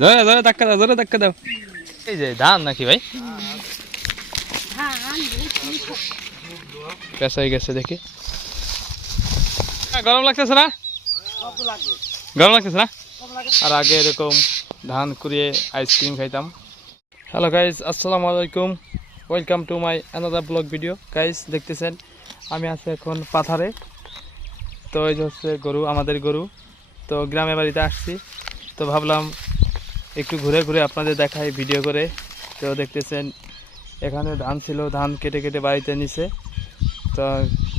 জোরে জোরে ধাক্কা দাও জোরে ধাক্কা দাও। এই যে ধান নাকি ভাই? পেঁচাই গেছে দেখি। গরম লাগতেছে না? গরম লাগতেছে না? আর আগে এরকম ধান কুড়িয়ে আইসক্রিম খাইতাম। হ্যালো গাইজ আসসালামু আলাইকুম। Welcome to my another blog video guys দেখতেছেন আমি আছি এখন পাথারে। তো এই যে হচ্ছে গরু আমাদের গরু। তো গ্রামে বাড়িতে আসছি। তো ভাবলাম একটু ঘুরে ঘুরে আপনাদের দেখাই ভিডিও করে। তো দেখতেছেন, এখানে ধান ছিল, ধান কেটে কেটে বাড়িতে নিছে। তো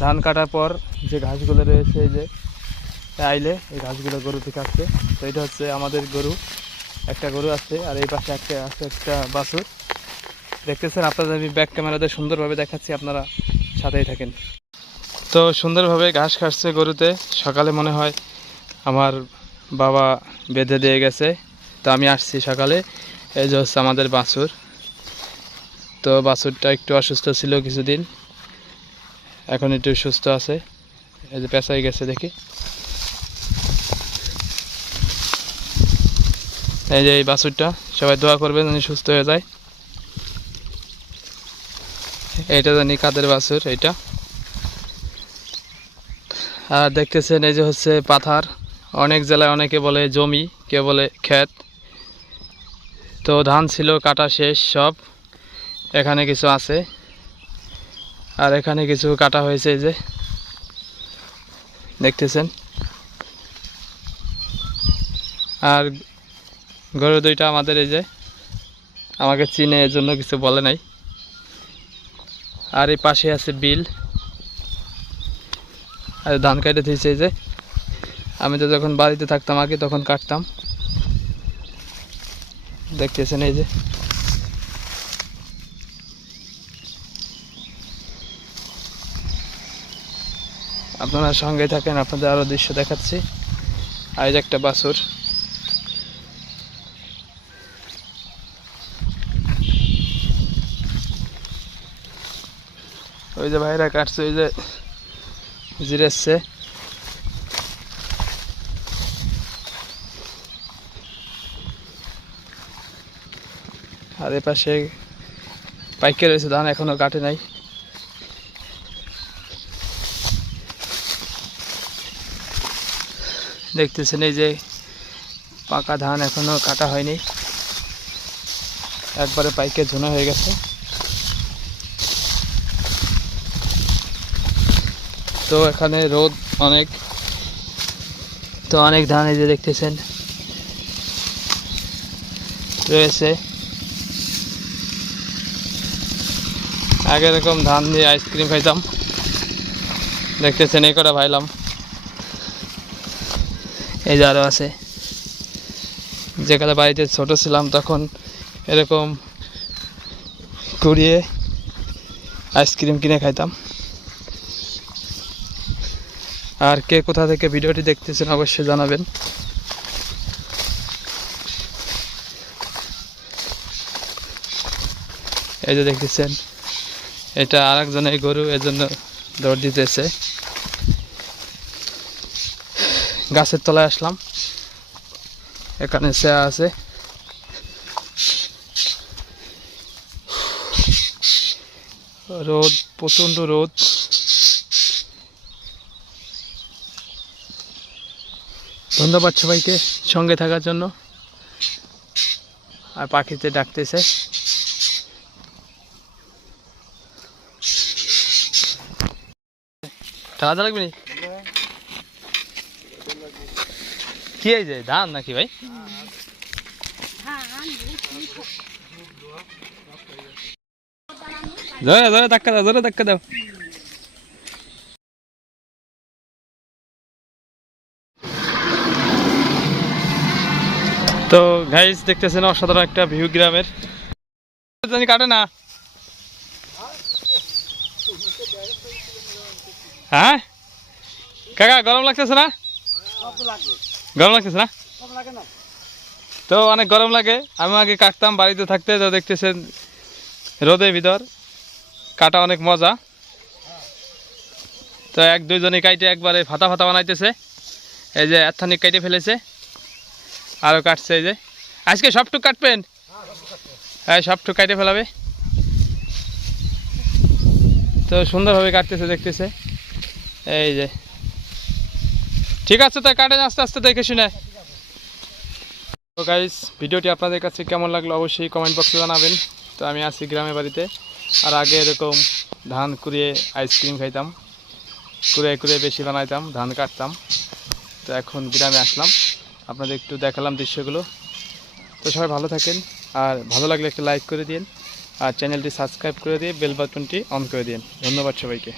ধান কাটার পর যে ঘাসগুলো রয়েছে যে আইলে এই ঘাসগুলো গরু থেকে আসছে। তো এটা হচ্ছে আমাদের গরু, একটা গরু আছে, আর এই পাশে একটা, আছে একটা বাছুর। দেখতেছেন, আপনাদের আমি ব্যাক ক্যামেরাতে সুন্দরভাবে দেখাচ্ছি, আপনারা সাথেই থাকেন। তো সুন্দরভাবে ঘাস খাচ্ছে গরুতে। সকালে মনে হয় আমার বাবা বেঁধে দিয়ে গেছে। তো আমি আসছি সকালে। এই যে হচ্ছে আমাদের বাছুর। তো বাছুরটা একটু অসুস্থ ছিল কিছুদিন। এখন একটু সুস্থ আছে। এই যে পেঁচাই গেছে দেখি। এই যে এই বাছুরটা, সবাই দোয়া করবে উনি সুস্থ হয়ে যায়। এইটা জানি কাদের বাছুর, এইটা। আর দেখতেছেন এই যে হচ্ছে পাথার। অনেক জেলায় অনেকে বলে জমি কে বলে ক্ষেত। তো ধান ছিল, কাটা শেষ সব। এখানে কিছু আছে। আর এখানে কিছু কাটা হয়েছে যে। দেখতেছেন? আর গরু দুইটা আমাদের এই যে, আমাকে চিনে এর জন্য কিছু বলে নাই। আর এই পাশে আছে বিল। আর ধান কেটে দিয়েছে যে। আমি তো যখন বাড়িতে থাকতাম আগে তখন কাটতাম। দেখতেছেন এই যে। আপনারা সঙ্গে থাকেন, আপনাদের আরও দৃশ্য দেখাচ্ছি। আর একটা বাছুর ওই যে ভাইরা কাটছে, ওই যে জিরেছে আর এ পাশে পাইকে রয়েছে, ধান এখনও কাটে নাই। দেখতেছেন এই যে পাকা ধান এখনও কাটা হয়নি। একবারে পাইকে ঝোনা হয়ে গেছে। তো এখানে রোদ অনেক। তো অনেক ধান এই যে দেখতেছেন। রয়েছে। আগে এরকম ধান দিয়ে আইসক্রিম খাইতাম। দেখতেছেন, এই কটা ভাইলাম। এই যে আরও আছে। যেখানে বাড়িতে ছোট ছিলাম তখন এরকম কুড়িয়ে আইসক্রিম কিনে খাইতাম। আর কে কোথা থেকে ভিডিওটি দেখতেছেন অবশ্যই জানাবেন। এই যে দেখতেছেন এটা আর একজনের গরু এর জন্য দৌড় দিতেছে। গাছের তলায় আসলাম। এখানে সে আছে। রোদ, প্রচণ্ড রোদ। ধন্যবাদ সবাইকে সঙ্গে থাকার জন্য। আর পাখিতে ডাকতেছে। ঠান্ডা লাগবে নি কি যে, ধান নাকি ভাই? জোরে জোরে ধাক্কা দাও জোরে ধাক্কা দাও। তো গাইজ দেখতেছেন অসাধারণ একটা ভিউ গ্রামের। জানি কাটে না। হ্যাঁ? কাকা, গরম লাগতেছে না? গরম লাগতেছে না? তো অনেক গরম লাগে। আমি আগে কাটতাম বাড়িতে থাকতে, তো দেখতেছেন রোদের ভিতর। কাটা অনেক মজা। তো এক দুইজনে কাইটে একবারে ফাতা ফাতা বানাইতেছে। এই যে এথানিক কাইটে ফেলেছে। আরও কাটছে এই যে। আজকে সবটুক কাটবেন? হ্যাঁ সবটুক কাটে ফেলাবে। তো সুন্দরভাবে কাটতেছে, দেখতেছে। এই যে। ঠিক আছে তাই কাটেন আস্তে আস্তে দেখে শুনে। তো গাইস ভিডিওটি আপনাদের কাছে কেমন লাগল অবশ্যই কমেন্ট বক্সে জানাবেন। তো আমি আছি গ্রামের বাড়িতে। আর আগে এরকম ধান কুড়িয়ে আইসক্রিম খাইতাম। কুড়িয়ে কুড়িয়ে বেশি বানাইতাম, ধান কাটতাম। তো এখন গ্রামে আসলাম। আপনাদের একটু দেখালাম দৃশ্যগুলো। তো সবাই ভালো থাকেন। আর ভালো লাগলে একটা লাইক করে দিন আর চ্যানেলটি সাবস্ক্রাইব করে দিয়ে বেল বাটনটি অন করে দিন। ধন্যবাদ সবাইকে।